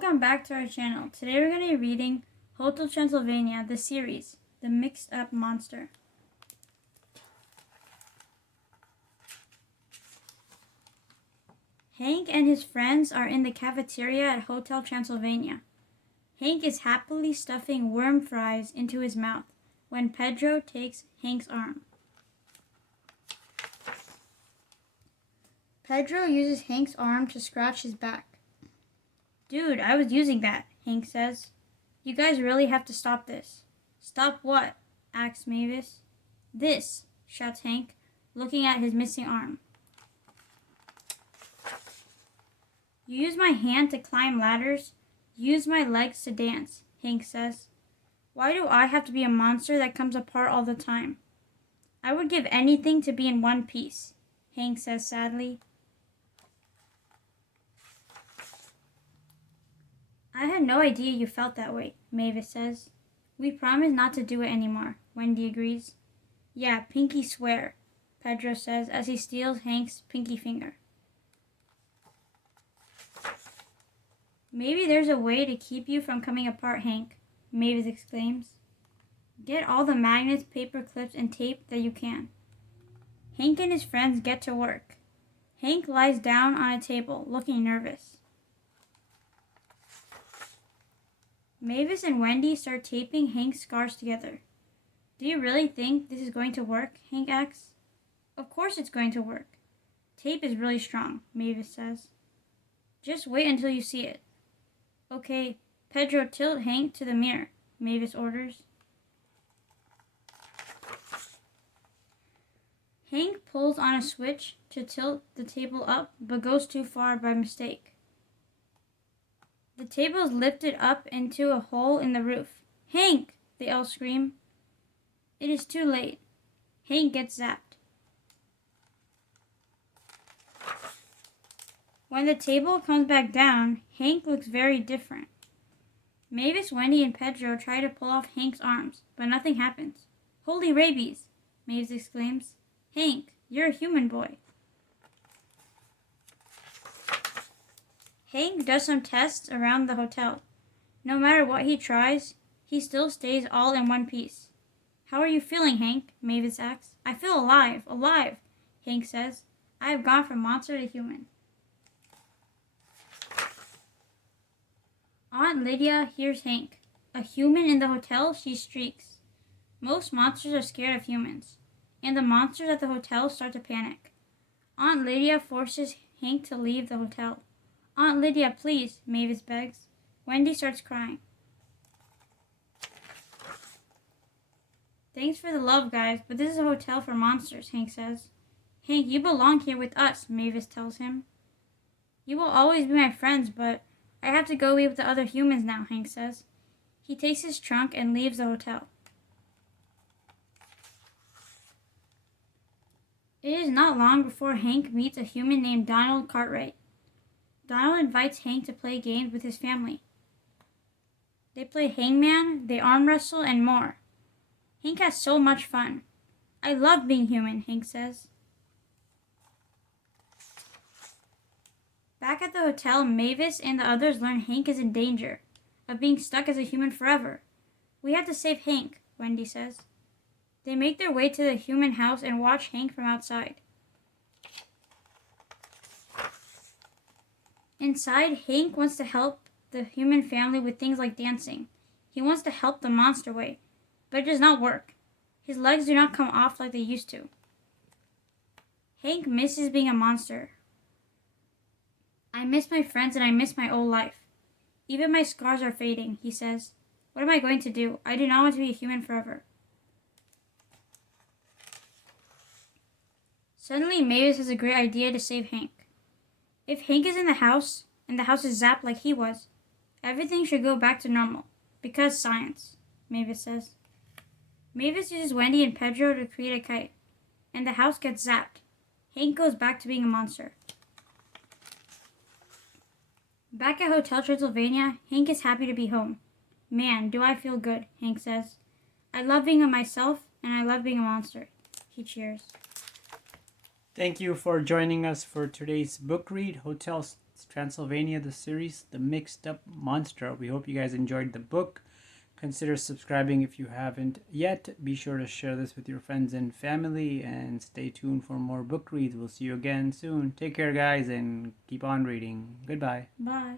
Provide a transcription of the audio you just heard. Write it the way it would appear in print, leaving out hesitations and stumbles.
Welcome back to our channel. Today we're going to be reading Hotel Transylvania, the series, The Mixed Up Monster. Hank and his friends are in the cafeteria at Hotel Transylvania. Hank is happily stuffing worm fries into his mouth when Pedro takes Hank's arm. Pedro uses Hank's arm to scratch his back. "Dude, I was using that," Hank says. "You guys really have to stop this." "Stop what?" asks Mavis. "This," shouts Hank, looking at his missing arm. "You use my hand to climb ladders. You use my legs to dance," Hank says. "Why do I have to be a monster that comes apart all the time?" "I would give anything to be in one piece," Hank says sadly. "I had no idea you felt that way," Mavis says. "We promise not to do it anymore," Wendy agrees. "Yeah, pinky swear," Pedro says as he steals Hank's pinky finger. "Maybe there's a way to keep you from coming apart, Hank," Mavis exclaims. "Get all the magnets, paper clips, and tape that you can." Hank and his friends get to work. Hank lies down on a table, looking nervous. Mavis and Wendy start taping Hank's scars together. "Do you really think this is going to work?" Hank asks. "Of course it's going to work. Tape is really strong," Mavis says. "Just wait until you see it." "Okay, Pedro, tilt Hank to the mirror," Mavis orders. Hank pulls on a switch to tilt the table up, but goes too far by mistake. The table is lifted up into a hole in the roof. "Hank!" they all scream. It is too late. Hank gets zapped. When the table comes back down, Hank looks very different. Mavis, Wendy, and Pedro try to pull off Hank's arms, but nothing happens. "Holy rabies!" Mavis exclaims. "Hank, you're a human boy." Hank does some tests around the hotel. No matter what he tries, he still stays all in one piece. "How are you feeling, Hank?" Mavis asks. "I feel alive, alive," Hank says. "I have gone from monster to human." Aunt Lydia hears Hank. "A human in the hotel?" She shrieks. Most monsters are scared of humans, and the monsters at the hotel start to panic. Aunt Lydia forces Hank to leave the hotel. "Aunt Lydia, please," Mavis begs. Wendy starts crying. "Thanks for the love, guys, but this is a hotel for monsters," Hank says. "Hank, you belong here with us," Mavis tells him. "You will always be my friends, but I have to go be with the other humans now," Hank says. He takes his trunk and leaves the hotel. It is not long before Hank meets a human named Donald Cartwright. Donald invites Hank to play games with his family. They play hangman, they arm wrestle, and more. Hank has so much fun. "I love being human," Hank says. Back at the hotel, Mavis and the others learn Hank is in danger of being stuck as a human forever. "We have to save Hank," Wendy says. They make their way to the human house and watch Hank from outside. Inside, Hank wants to help the human family with things like dancing. He wants to help the monster away, but it does not work. His legs do not come off like they used to. Hank misses being a monster. "I miss my friends and I miss my old life. Even my scars are fading," he says. "What am I going to do? I do not want to be a human forever." Suddenly, Mavis has a great idea to save Hank. If Hank is in the house, and the house is zapped like he was, everything should go back to normal. Because science, Mavis says. Mavis uses Wendy and Pedro to create a kite, and the house gets zapped. Hank goes back to being a monster. Back at Hotel Transylvania, Hank is happy to be home. "Man, do I feel good," Hank says. "I love being myself, and I love being a monster." He cheers. Thank you for joining us for today's book read, Hotel Transylvania, the series, The Mixed Up Monster. We hope you guys enjoyed the book. Consider subscribing if you haven't yet. Be sure to share this with your friends and family, and stay tuned for more book reads. We'll see you again soon. Take care, guys, and keep on reading. Goodbye. Bye.